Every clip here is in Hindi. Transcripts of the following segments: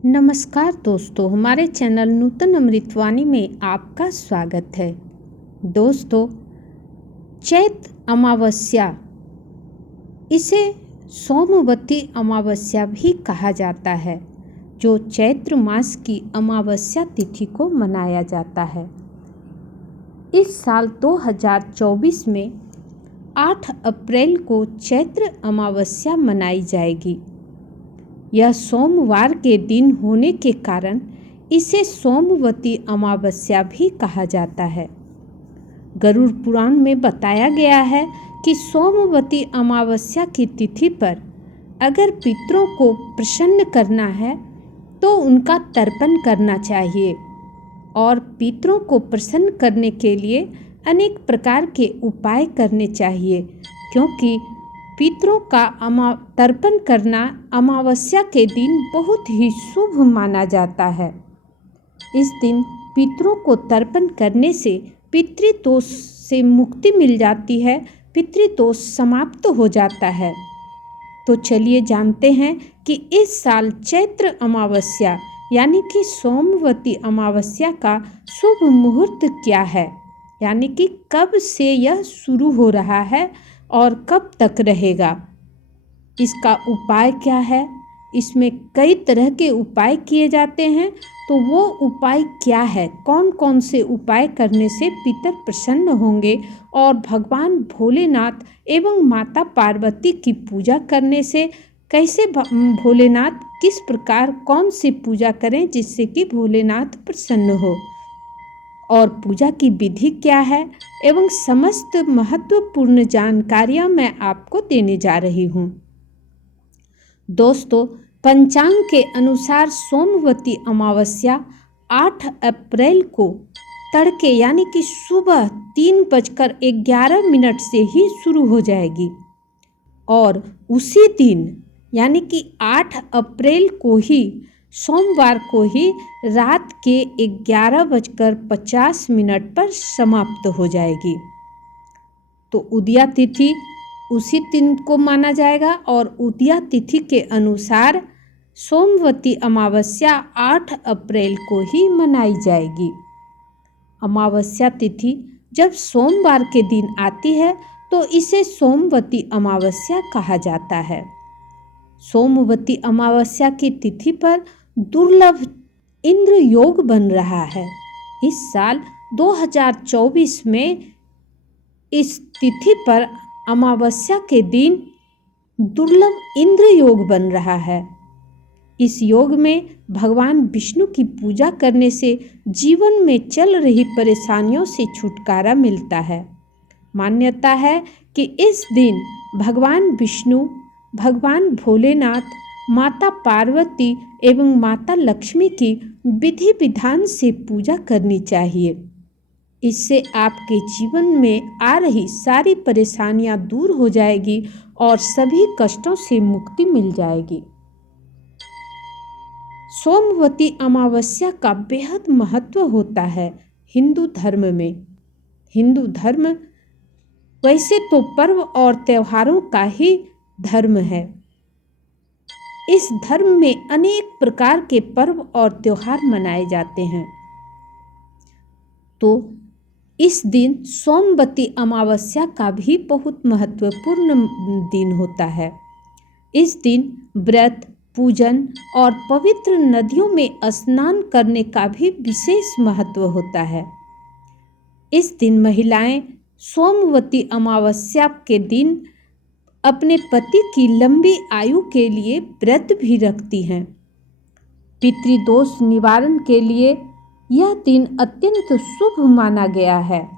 नमस्कार दोस्तों, हमारे चैनल नूतन अमृतवाणी में आपका स्वागत है। दोस्तों, चैत्र अमावस्या, इसे सोमवती अमावस्या भी कहा जाता है, जो चैत्र मास की अमावस्या तिथि को मनाया जाता है। इस साल 2024 में 8 अप्रैल को चैत्र अमावस्या मनाई जाएगी। यह सोमवार के दिन होने के कारण इसे सोमवती अमावस्या भी कहा जाता है। गरुड़ पुराण में बताया गया है कि सोमवती अमावस्या की तिथि पर अगर पितरों को प्रसन्न करना है तो उनका तर्पण करना चाहिए और पितरों को प्रसन्न करने के लिए अनेक प्रकार के उपाय करने चाहिए, क्योंकि पितरों का तर्पण करना अमावस्या के दिन बहुत ही शुभ माना जाता है। इस दिन पितरों को तर्पण करने से पितृदोष से मुक्ति मिल जाती है, पितृदोष समाप्त हो जाता है। तो चलिए जानते हैं कि इस साल चैत्र अमावस्या यानी कि सोमवती अमावस्या का शुभ मुहूर्त क्या है, यानी कि कब से यह शुरू हो रहा है और कब तक रहेगा, इसका उपाय क्या है। इसमें कई तरह के उपाय किए जाते हैं, तो वो उपाय क्या है, कौन कौन से उपाय करने से पितर प्रसन्न होंगे और भगवान भोलेनाथ एवं माता पार्वती की पूजा करने से कैसे भोलेनाथ किस प्रकार कौन सी पूजा करें जिससे कि भोलेनाथ प्रसन्न हो, और पूजा की विधि क्या है एवं समस्त महत्वपूर्ण जानकारियां मैं आपको देने जा रही हूँ। दोस्तों, पंचांग के अनुसार सोमवती अमावस्या 8 अप्रैल को तड़के यानी कि सुबह 3:11 से ही शुरू हो जाएगी और उसी दिन यानी कि 8 अप्रैल को ही सोमवार को ही रात के 11:50 पर समाप्त हो जाएगी। तो उदया तिथि उसी दिन को माना जाएगा और उदया तिथि के अनुसार सोमवती अमावस्या 8 अप्रैल को ही मनाई जाएगी। अमावस्या तिथि जब सोमवार के दिन आती है तो इसे सोमवती अमावस्या कहा जाता है। सोमवती अमावस्या की तिथि पर दुर्लभ इंद्र योग बन रहा है। इस साल 2024 में इस तिथि पर अमावस्या के दिन दुर्लभ इंद्र योग बन रहा है। इस योग में भगवान विष्णु की पूजा करने से जीवन में चल रही परेशानियों से छुटकारा मिलता है। मान्यता है कि इस दिन भगवान विष्णु, भगवान भोलेनाथ, माता पार्वती एवं माता लक्ष्मी की विधि विधान से पूजा करनी चाहिए। इससे आपके जीवन में आ रही सारी परेशानियां दूर हो जाएगी और सभी कष्टों से मुक्ति मिल जाएगी। सोमवती अमावस्या का बेहद महत्व होता है हिंदू धर्म में। हिंदू धर्म वैसे तो पर्व और त्योहारों का ही धर्म है। इस धर्म में अनेक प्रकार के पर्व और त्योहार मनाए जाते हैं। तो इस दिन सोमवती अमावस्या का भी बहुत महत्वपूर्ण दिन होता है। इस दिन व्रत, पूजन और पवित्र नदियों में स्नान करने का भी विशेष महत्व होता है। इस दिन महिलाएं सोमवती अमावस्या के दिन अपने पति की लंबी आयु के लिए व्रत भी रखती हैं। पितृदोष निवारण के लिए यह दिन अत्यंत शुभ माना गया है।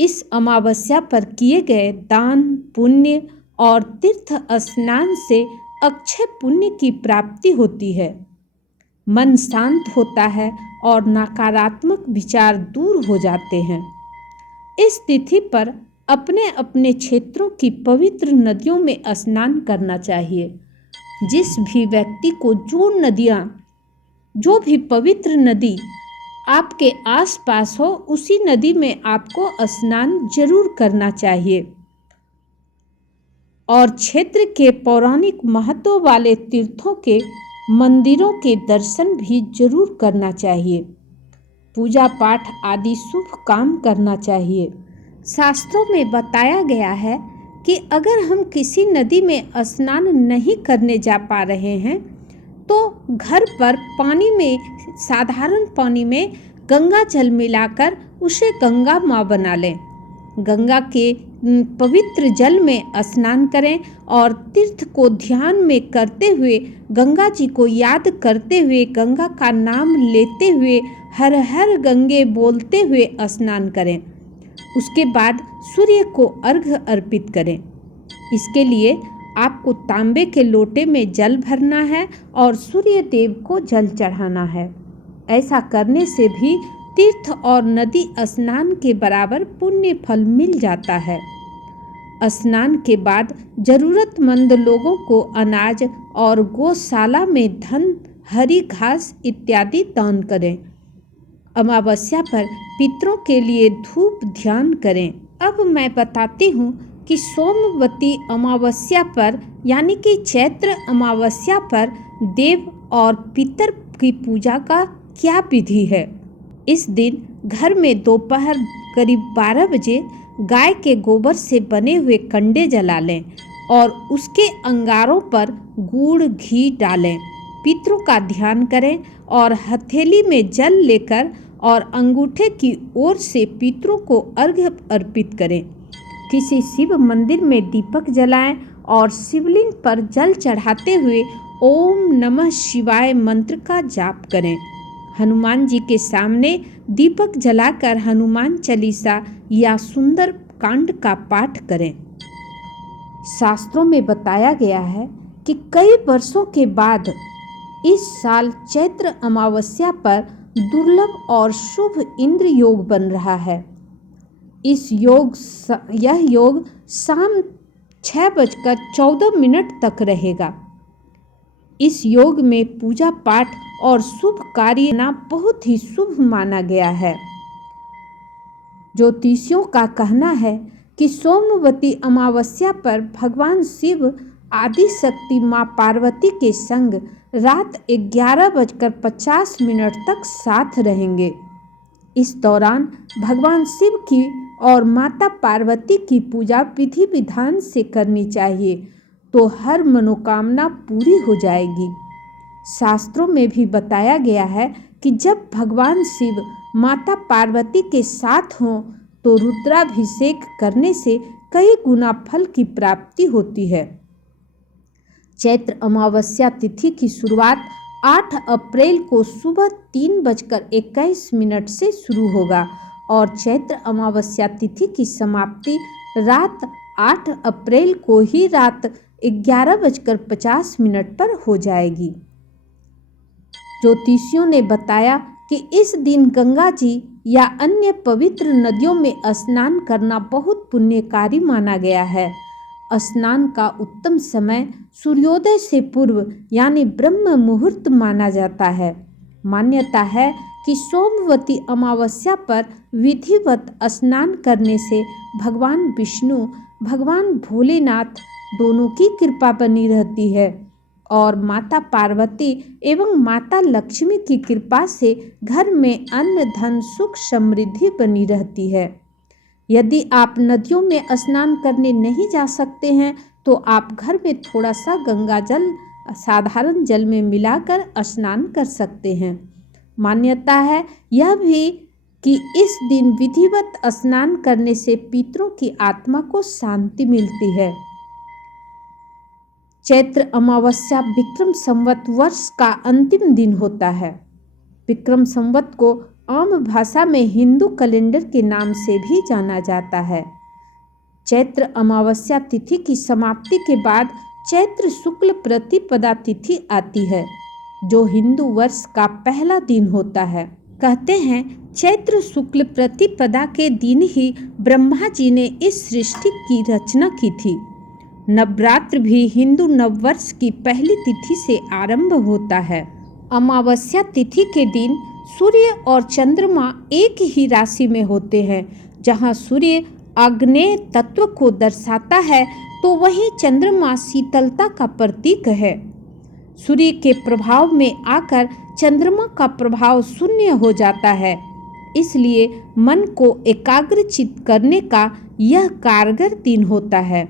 इस अमावस्या पर किए गए दान, पुण्य और तीर्थ स्नान से अक्षय पुण्य की प्राप्ति होती है। मन शांत होता है और नकारात्मक विचार दूर हो जाते हैं। इस तिथि पर अपने अपने क्षेत्रों की पवित्र नदियों में स्नान करना चाहिए। जिस भी व्यक्ति को जो भी पवित्र नदी आपके आसपास हो, उसी नदी में आपको स्नान जरूर करना चाहिए। और क्षेत्र के पौराणिक महत्व वाले तीर्थों के मंदिरों के दर्शन भी जरूर करना चाहिए। पूजा पाठ आदि शुभ काम करना चाहिए। शास्त्रों में बताया गया है कि अगर हम किसी नदी में स्नान नहीं करने जा पा रहे हैं तो घर पर पानी में, साधारण पानी में गंगा जल मिलाकर उसे गंगा माँ बना लें। गंगा के पवित्र जल में स्नान करें और तीर्थ को ध्यान में करते हुए, गंगा जी को याद करते हुए, गंगा का नाम लेते हुए, हर हर गंगे बोलते हुए स्नान करें। उसके बाद सूर्य को अर्घ्य अर्पित करें। इसके लिए आपको तांबे के लोटे में जल भरना है और सूर्य देव को जल चढ़ाना है। ऐसा करने से भी तीर्थ और नदी स्नान के बराबर पुण्य फल मिल जाता है। स्नान के बाद जरूरतमंद लोगों को अनाज और गौशाला में धन, हरी घास इत्यादि दान करें। अमावस्या पर पितरों के लिए धूप ध्यान करें। अब मैं बताती हूँ कि सोमवती अमावस्या पर यानी कि चैत्र अमावस्या पर देव और पितर की पूजा का क्या विधि है। इस दिन घर में दोपहर करीब 12 बजे गाय के गोबर से बने हुए कंडे जला लें और उसके अंगारों पर गुड़ घी डालें। पितरों का ध्यान करें और हथेली में जल लेकर और अंगूठे की ओर से पितरों को अर्घ्य अर्पित करें। किसी शिव मंदिर में दीपक जलाएं और शिवलिंग पर जल चढ़ाते हुए ओम नमः शिवाय मंत्र का जाप करें। हनुमान जी के सामने दीपक जलाकर हनुमान चालीसा या सुंदर कांड का पाठ करें। शास्त्रों में बताया गया है कि कई वर्षों के बाद इस साल चैत्र अमावस्या पर दुर्लभ और शुभ इंद्र योग बन रहा है। यह योग शाम 6:14 तक रहेगा। इस योग में पूजा पाठ और शुभ कार्य करना बहुत ही शुभ माना गया है। ज्योतिषियों का कहना है कि सोमवती अमावस्या पर भगवान शिव आदि शक्ति माँ पार्वती के संग रात 11:50 तक साथ रहेंगे। इस दौरान भगवान शिव की और माता पार्वती की पूजा विधि विधान से करनी चाहिए तो हर मनोकामना पूरी हो जाएगी। शास्त्रों में भी बताया गया है कि जब भगवान शिव माता पार्वती के साथ हों तो रुद्राभिषेक करने से कई गुना फल की प्राप्ति होती है। चैत्र अमावस्या तिथि की शुरुआत 8 अप्रैल को सुबह 3:21 से शुरू होगा और चैत्र अमावस्या तिथि की समाप्ति रात 8 अप्रैल को ही रात 11:50 पर हो जाएगी। ज्योतिषियों ने बताया कि इस दिन गंगा जी या अन्य पवित्र नदियों में स्नान करना बहुत पुण्यकारी माना गया है। स्नान का उत्तम समय सूर्योदय से पूर्व यानी ब्रह्म मुहूर्त माना जाता है। मान्यता है कि सोमवती अमावस्या पर विधिवत स्नान करने से भगवान विष्णु, भगवान भोलेनाथ दोनों की कृपा बनी रहती है और माता पार्वती एवं माता लक्ष्मी की कृपा से घर में अन्न धन सुख समृद्धि बनी रहती है। यदि आप नदियों में स्नान करने नहीं जा सकते हैं तो आप घर में थोड़ा सा गंगा जल साधारण जल में मिलाकर स्नान कर सकते हैं। मान्यता है यह भी कि इस दिन विधिवत स्नान करने से पितरों की आत्मा को शांति मिलती है। चैत्र अमावस्या विक्रम संवत वर्ष का अंतिम दिन होता है। विक्रम संवत को आम भाषा में हिंदू कैलेंडर के नाम से भी जाना जाता है। चैत्र अमावस्या तिथि की समाप्ति के बाद चैत्र शुक्ल प्रतिपदा तिथि आती है जो हिंदू वर्ष का पहला दिन होता है। कहते हैं चैत्र शुक्ल प्रतिपदा के दिन ही ब्रह्मा जी ने इस सृष्टि की रचना की थी। नवरात्र भी हिंदू नववर्ष की पहली तिथि से आरंभ होता है। अमावस्या तिथि के दिन सूर्य और चंद्रमा एक ही राशि में होते हैं। जहाँ सूर्य आग्नेय तत्व को दर्शाता है तो वहीं चंद्रमा शीतलता का प्रतीक है। सूर्य के प्रभाव में आकर चंद्रमा का प्रभाव शून्य हो जाता है। इसलिए मन को एकाग्रचित करने का यह कारगर दिन होता है।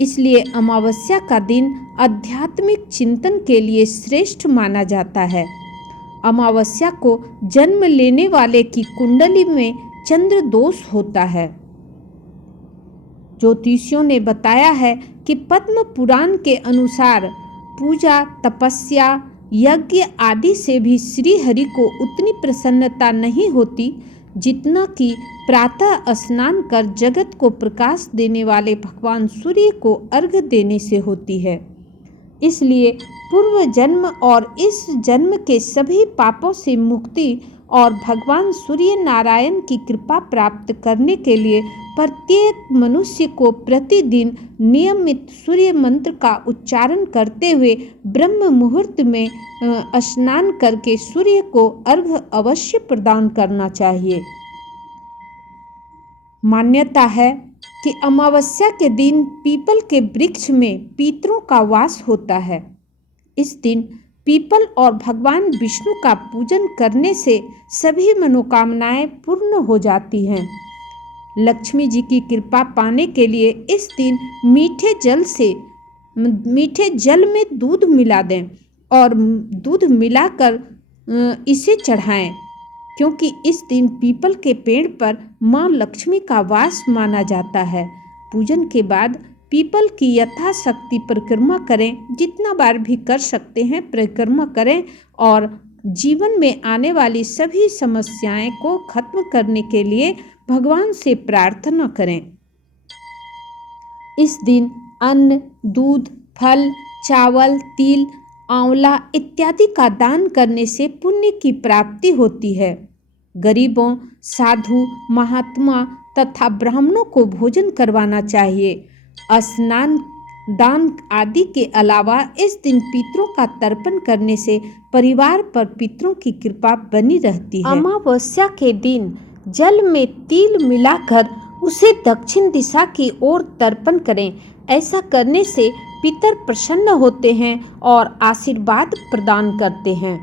इसलिए अमावस्या का दिन आध्यात्मिक चिंतन के लिए श्रेष्ठ माना जाता है। अमावस्या को जन्म लेने वाले की कुंडली में चंद्र दोष होता है। ज्योतिषियों ने बताया है कि पद्म पुराण के अनुसार पूजा, तपस्या, यज्ञ आदि से भी श्री हरि को उतनी प्रसन्नता नहीं होती जितना कि प्रातः स्नान कर जगत को प्रकाश देने वाले भगवान सूर्य को अर्घ्य देने से होती है। इसलिए पूर्व जन्म और इस जन्म के सभी पापों से मुक्ति और भगवान सूर्य नारायण की कृपा प्राप्त करने के लिए प्रत्येक मनुष्य को प्रतिदिन नियमित सूर्य मंत्र का उच्चारण करते हुए ब्रह्म मुहूर्त में स्नान करके सूर्य को अर्घ्य अवश्य प्रदान करना चाहिए। मान्यता है कि अमावस्या के दिन पीपल के वृक्ष में पितरों का वास होता है। इस दिन पीपल और भगवान विष्णु का पूजन करने से सभी मनोकामनाएं पूर्ण हो जाती हैं। लक्ष्मी जी की कृपा पाने के लिए इस दिन मीठे जल में दूध मिला दें और दूध मिलाकर इसे चढ़ाएं, क्योंकि इस दिन पीपल के पेड़ पर माँ लक्ष्मी का वास माना जाता है। पूजन के बाद पीपल की यथाशक्ति परिक्रमा करें, जितना बार भी कर सकते हैं परिक्रमा करें और जीवन में आने वाली सभी समस्याएं को खत्म करने के लिए भगवान से प्रार्थना करें। इस दिन अन्न, दूध, फल, चावल, तिल, आंवला इत्यादि का दान करने से पुण्य की प्राप्ति होती है। गरीबों, साधु, महात्मा तथा ब्राह्मणों को भोजन करवाना चाहिए। स्नान, दान आदि के अलावा इस दिन पितरों का तर्पण करने से परिवार पर पितरों की कृपा बनी रहती है। अमावस्या के दिन जल में तिल मिलाकर उसे दक्षिण दिशा की ओर तर्पण करें। ऐसा करने से पितर प्रसन्न होते हैं और आशीर्वाद प्रदान करते हैं।